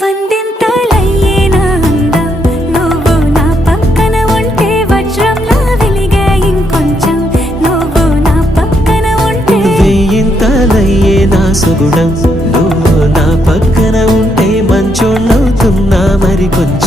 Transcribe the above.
వందింతలయ్యేనా అందం నువ్వు నా పక్కన ఉంటే వజ్రంలా వెలిగే ఇంకొంచెం నువ్వు నా పక్కన ఉంటే వెయ్యింతలయ్యేనా సుగుణం నువ్వు నా పక్కన ఉంటే మంచోళ్ళవుతున్నా మరి కొంచెం